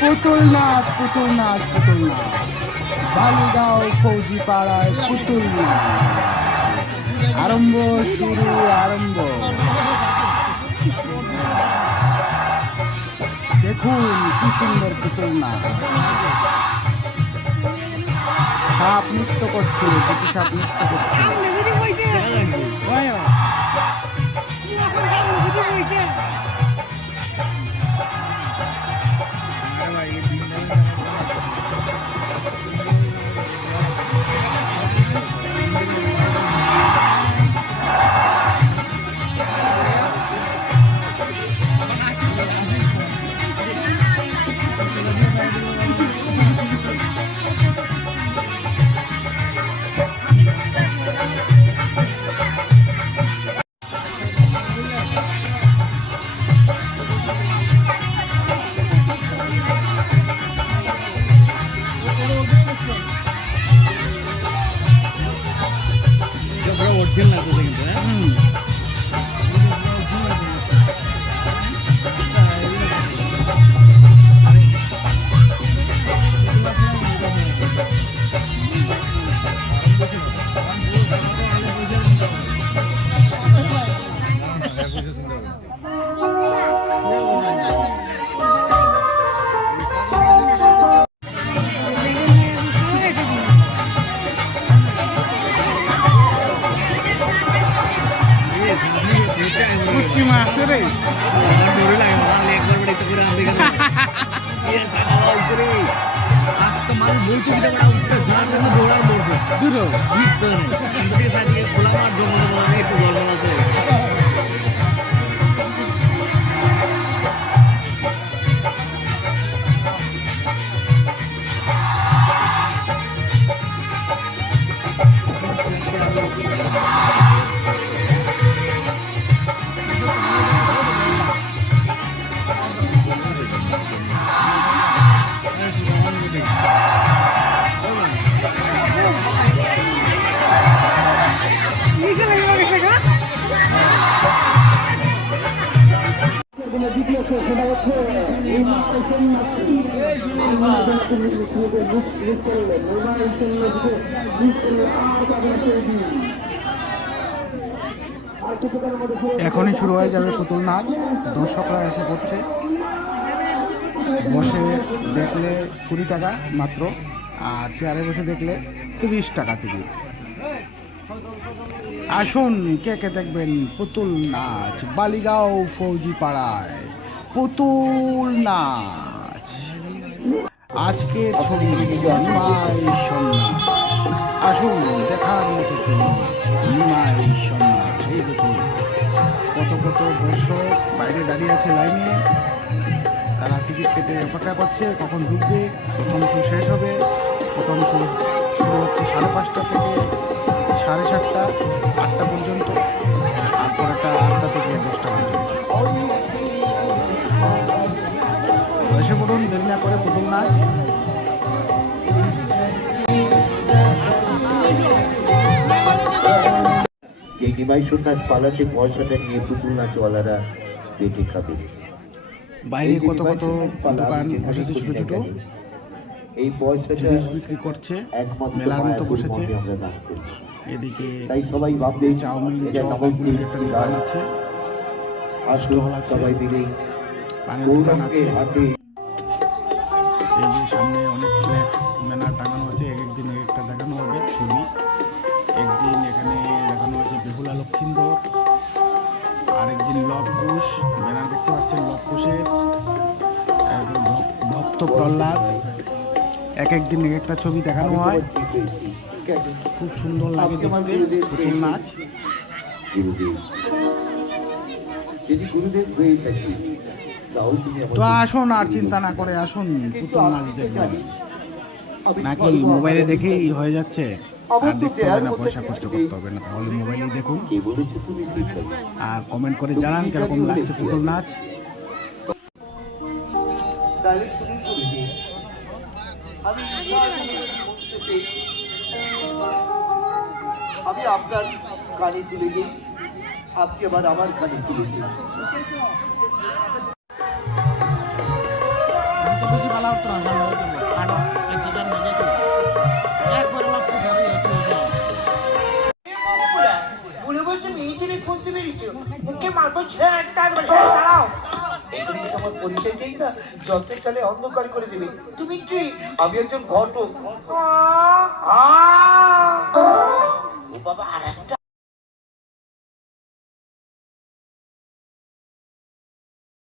পুতুল নাচ পুতুল নাচ পুতুল নাচ বালিগাঁও ফৌজি পাড়ায় পুতুল নাচ আরম্ভ শুরু আরম্ভ। দেখুন কি সুন্দর পুতুল নাচ। সাপ নৃত্য করছে, দুটি সাপ নৃত্য করছে। এখনই শুরু হয়ে যাবে পুতুল নাচ। দর্শকরা এসে পড়ছে। বসে দেখলে 20 টাকা মাত্র, আর চেয়ারে বসে দেখলে 30 টাকা টিকিট। আসুন কে কে দেখবেন পুতুল নাচ বালিগাঁও ফৌজি পাড়ায় পুতুল নাচ। আজকের ছবি নিমাই সন্ন্যাস। আসুন দেখার মতো ছবি নিমাই সন্ন্যাস। এই দেখুন কত কত দর্শক বাইরে দাঁড়িয়ে আছে লাইনে। তারা টিকিট কেটে অপেক্ষা করছে কখন ঢুকবে। প্রথম শো শেষ হবে। প্রথম শো শুরু হচ্ছে 5:30 থেকে 7:30, 8টা পর্যন্ত। আর পরেরটা 8টা থেকে 10টা পর্যন্ত। এসে পড়ুন, দেরি না করে পুতুল নাচ। এই নিমাই সন্ন্যাস পালাতে পয়সাটা নিয়ে পুতুল নাচওয়ালারা পেটে খাবে। বাইরে কত কত দোকান বসেছে, ছোট ছোট। এই পয়সাটা জিনিস বিক্রি করছে, মেলার মতো বসেছে। এদিকে তাই সবাই ভাববে চাউমিন চপগুলির একটা দোকান আছে, স্টল আছে, সবাই মিলে পানের দোকান আছে। এই যে সামনে অনেক ফ্ল্যাক্স ব্যানার টাঙানো আছে। একদিন একটা দেখানো হবে ছবি। একদিন এখানে দেখানো হচ্ছে বেহুলা লক্ষিন্দর, আরেকদিন লব কুশ ব্যানার দেখতে পাচ্ছেন, লব কুশের ভক্ত প্রহ্লাদ। এক একদিন এক একটা ছবি দেখানো হয়। খুব সুন্দর লাগে দেখতে পুতুল নাচ। তো আসুন, আর চিন্তা না করে আসুন পুতুল নাচ দেখবেন। নাকি মোবাইলে দেখেই হয়ে যাচ্ছে, আর দেখতে হবে না, পয়সা খরচ করতে হবে না। তাহলে মোবাইলেই দেখুন আর কমেন্ট করে জানান কিরকম লাগছে পুতুল নাচ। আমি আপনার কানে তুলে দিই, আপনি আবার আমার কানে তুলে দিন। বেশি ভালো হতো না ভালো হতো কারণ একটা জন ভেঙে দেবো একবার আমার পুষারি হতো বলে বলছে মেয়ে ছেলে খুঁজতে বেরিয়েছে মুখে মারবো দাঁড়াও এগুলি তোমার পরিচয় দেই না যত্নের চালে অন্ধকার করে দেবে তুমি কি আমি একজন ঘটক